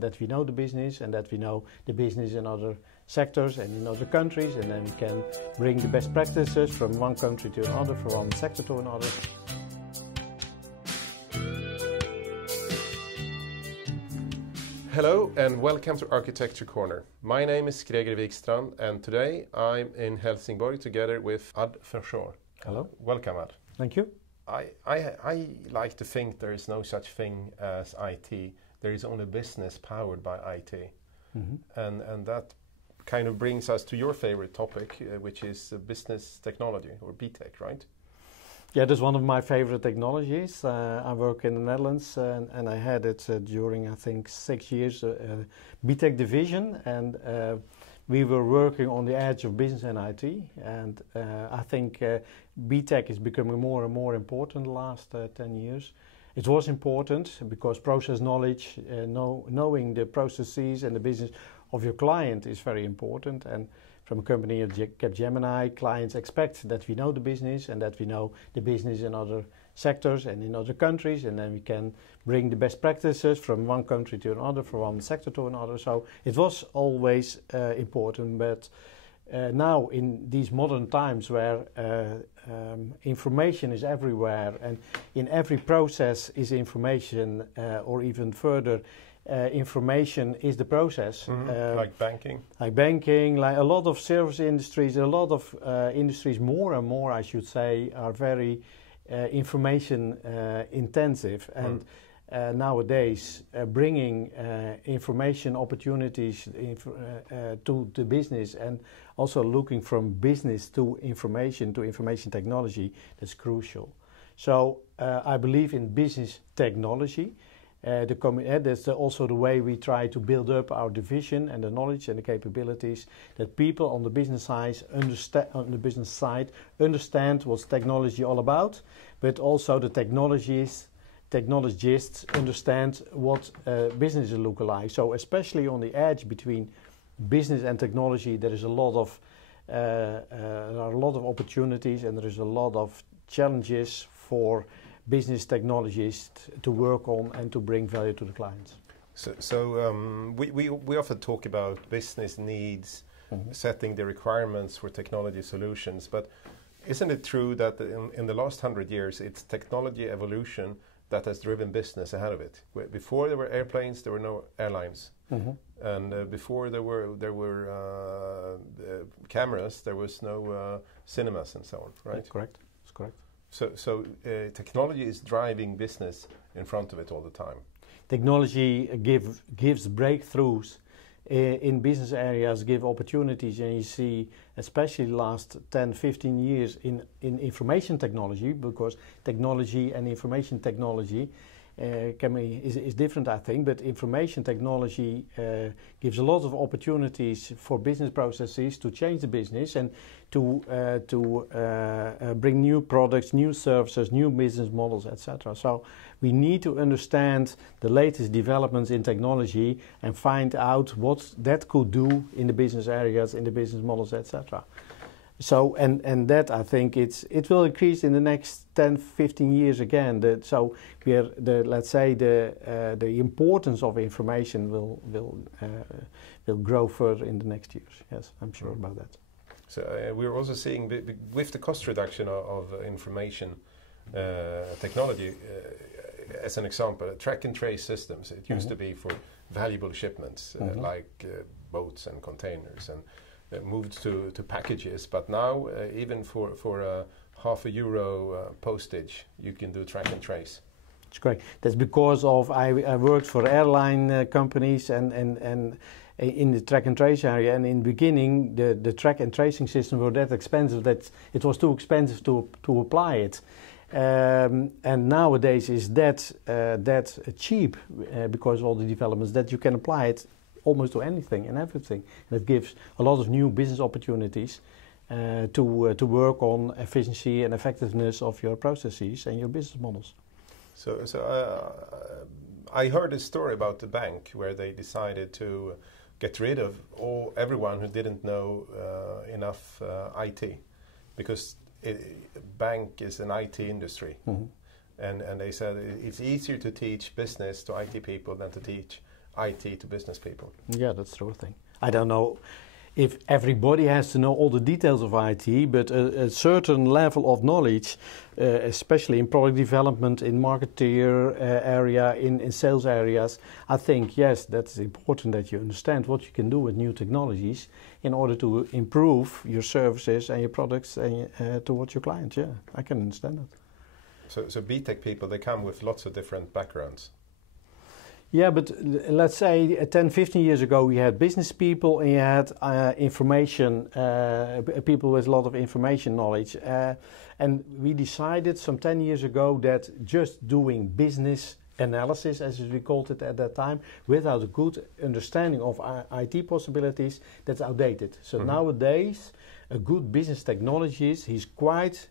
that we know the business and that we know the business in other sectors and in other countries, and then we can bring the best practices from one country to another, from one sector to another. Hello and welcome to Architecture Corner. My name is Greger Wikstrand and today I'm in Helsingborg together with Verschoor. Hello. Welcome, Ad. Thank you. I like to think there is no such thing as IT. There is only business powered by IT. Mm-hmm. And that kind of brings us to your favorite topic, which is business technology, or BTech, right? Yeah, that's one of my favorite technologies. I work in the Netherlands and I had it during, I think, 6 years, BTech division, and we were working on the edge of business and IT, and I think BTech is becoming more and more important the last 10 years. It was important because process knowledge, knowing the processes and the business of your client is very important, and from a company of Capgemini, clients expect that we know the business and that we know the business in other sectors and in other countries, and then we can bring the best practices from one country to another, from one sector to another. So it was always important, but now in these modern times where information is everywhere and in every process is information, or even further, information is the process. Mm-hmm. Like banking? Like banking, like a lot of service industries, a lot of industries, more and more I should say, are very information intensive. And nowadays bringing information opportunities to the business, and also looking from business to information technology, that's crucial. So I believe in business technology. That's also the way we try to build up our division and the knowledge and the capabilities, that people on the business side understand what's technology all about, but also the technologists understand what business look like. So especially on the edge between business and technology, there is a lot of opportunities, and there is a lot of challenges for business technologists to work on and to bring value to the clients. So we often talk about business needs, mm-hmm. setting the requirements for technology solutions, but isn't it true that in the last 100 years it's technology evolution that has driven business ahead of it? Before there were airplanes, there were no airlines, mm-hmm. and before there were cameras, there was no cinemas and so on, right? That's correct. That's correct. So technology is driving business in front of it all the time. Technology gives breakthroughs in business areas, give opportunities, and you see, especially the last 10, 15 years in information technology, because technology and information technology is different, I think, but information technology gives a lot of opportunities for business processes to change the business and to bring new products, new services, new business models, etc. So we need to understand the latest developments in technology and find out what that could do in the business areas, in the business models, etc. So, and that I think it will increase in the next 10, 15 years again. So let's say the importance of information will grow further in the next years. Yes, I'm sure about that. So we're also seeing with the cost reduction of information technology, as an example, track and trace systems. It used mm-hmm. to be for valuable shipments, mm-hmm. like boats and containers, and moved to packages, but now even for €0.50 postage, you can do track and trace. That's correct. That's because of I worked for airline companies and in the track and trace area, and in the beginning the track and tracing systems were that expensive that it was too expensive to apply it. And nowadays is that cheap because of all the developments that you can apply it almost to anything and everything. And it gives a lot of new business opportunities to work on efficiency and effectiveness of your processes and your business models. So I heard a story about the bank where they decided to get rid of everyone who didn't know enough IT, because bank is an IT industry. Mm-hmm. And they said it's easier to teach business to IT people than to teach IT to business people. Yeah, that's true thing. I don't know if everybody has to know all the details of IT, but a certain level of knowledge, especially in product development, in marketeer area, in sales areas, I think, yes, that's important that you understand what you can do with new technologies in order to improve your services and your products and, towards your clients. Yeah, I can understand that. So BTech people, they come with lots of different backgrounds. Yeah, but let's say 10, 15 years ago we had business people and you had information, people with a lot of information knowledge. And we decided some 10 years ago that just doing business analysis, as we called it at that time, without a good understanding of IT possibilities, that's outdated. So nowadays, a good business technologist, he's quite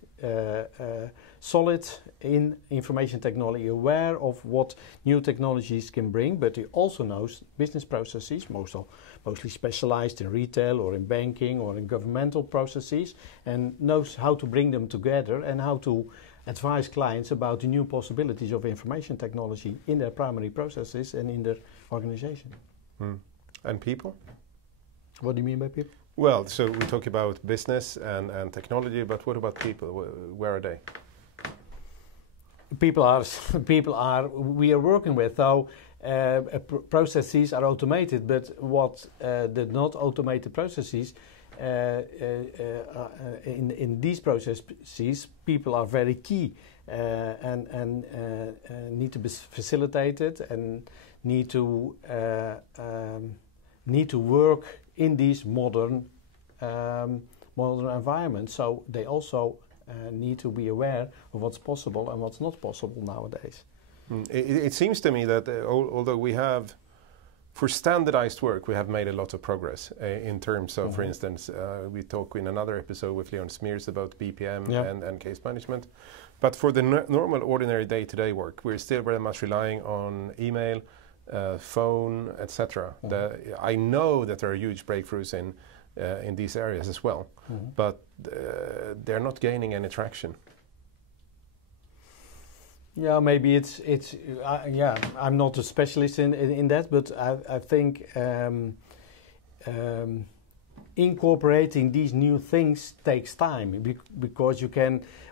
solid in information technology, aware of what new technologies can bring, but he also knows business processes, mostly specialized in retail or in banking or in governmental processes, and knows how to bring them together and how to advise clients about the new possibilities of information technology in their primary processes and in their organization. And people? What do you mean by people? Well, so we talk about business and technology, but what about people? Where are they? People are we are working with, though processes are automated, but what the not automated processes, in these processes, people are very key and need to be facilitated and need to work in these modern environments. So they also need to be aware of what's possible and what's not possible nowadays. It seems to me that although we have, for standardized work, we have made a lot of progress in terms of, for instance, we talk in another episode with Leon Smears about BPM and case management. But for the normal, ordinary day-to-day work, we're still very much relying on email, phone, etc. I know that there are huge breakthroughs in these areas as well, but they're not gaining any traction. Yeah, maybe it's I'm not a specialist in that, but I think incorporating these new things takes time, because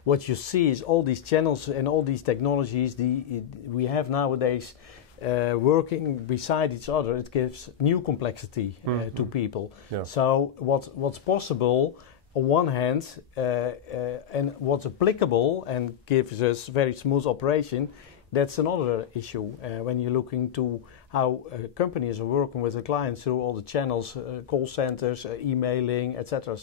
what you see is all these channels and all these technologies we have nowadays working beside each other. It gives new complexity to people. Yeah. So what's possible on one hand and what's applicable and gives us very smooth operation, that's another issue. When you're looking to how companies are working with the clients through all the channels, call centers, emailing, etc.,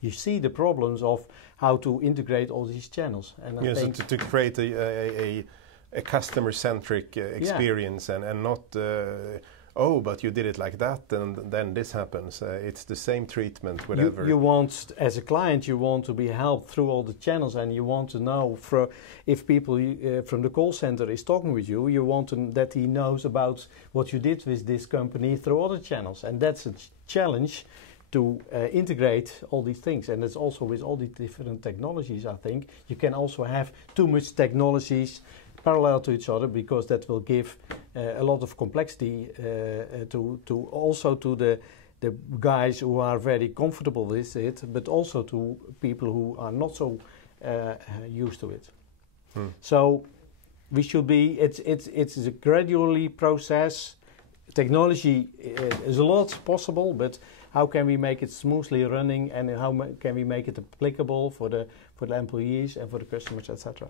you see the problems of how to integrate all these channels. And I think so to create a customer-centric experience and not, oh, but you did it like that, and then this happens. It's the same treatment, whatever. You want, as a client, you want to be helped through all the channels, and you want to know if people from the call center is talking with you, you want that he knows about what you did with this company through other channels. And that's a challenge to integrate all these things. And it's also with all these different technologies, I think. You can also have too much technologies parallel to each other, because that will give a lot of complexity to the guys who are very comfortable with it, but also to people who are not so used to it. So we should be. It's a gradually process. Technology is a lot possible, but how can we make it smoothly running, and how can we make it applicable for the employees and for the customers, etc.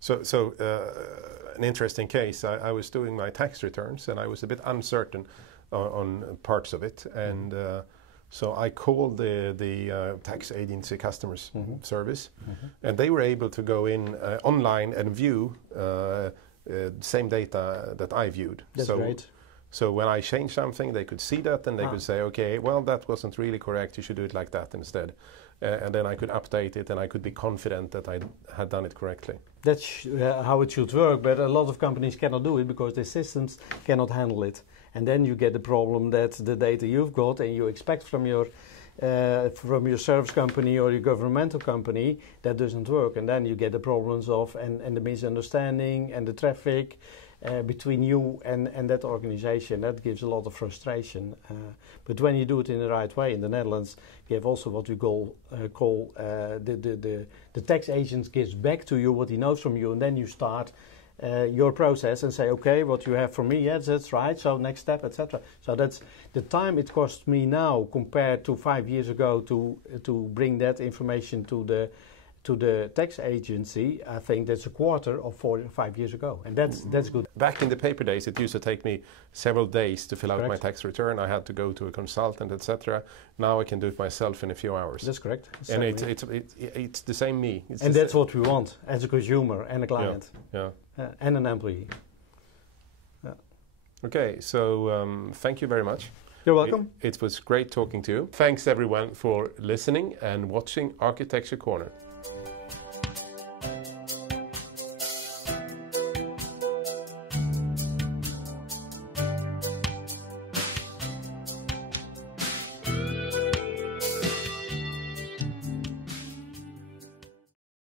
So an interesting case. I was doing my tax returns, and I was a bit uncertain on parts of it, and so I called the tax agency customers service, and they were able to go in online and view same data that I viewed. That's great. So when I changed something, they could see that, and they could say, okay, well, that wasn't really correct. You should do it like that instead. And then I could update it, and I could be confident that I had done it correctly. That's how it should work, but a lot of companies cannot do it because their systems cannot handle it. And then you get the problem that the data you've got and you expect from your service company or your governmental company, that doesn't work. And then you get the problems of and the misunderstanding and the traffic between you and that organization. That gives a lot of frustration. But when you do it in the right way, in the Netherlands, you have also what we call the tax agent gives back to you what he knows from you, and then you start your process and say, okay, what you have for me, yes, that's right, so next step, etc. So that's the time it costs me now compared to 5 years ago to bring that information to the tax agency. I think that's a quarter of 4 or 5 years ago, and that's good. Back in the paper days, it used to take me several days to fill out Correct. my tax return. I had to go to a consultant, etc. Now I can do it myself in a few hours. That's correct. And it's the same me. It's and that's what we want as a consumer and a client. Yeah. And an employee. Yeah. Okay, so thank you very much. You're welcome. It was great talking to you. Thanks everyone for listening and watching Architecture Corner.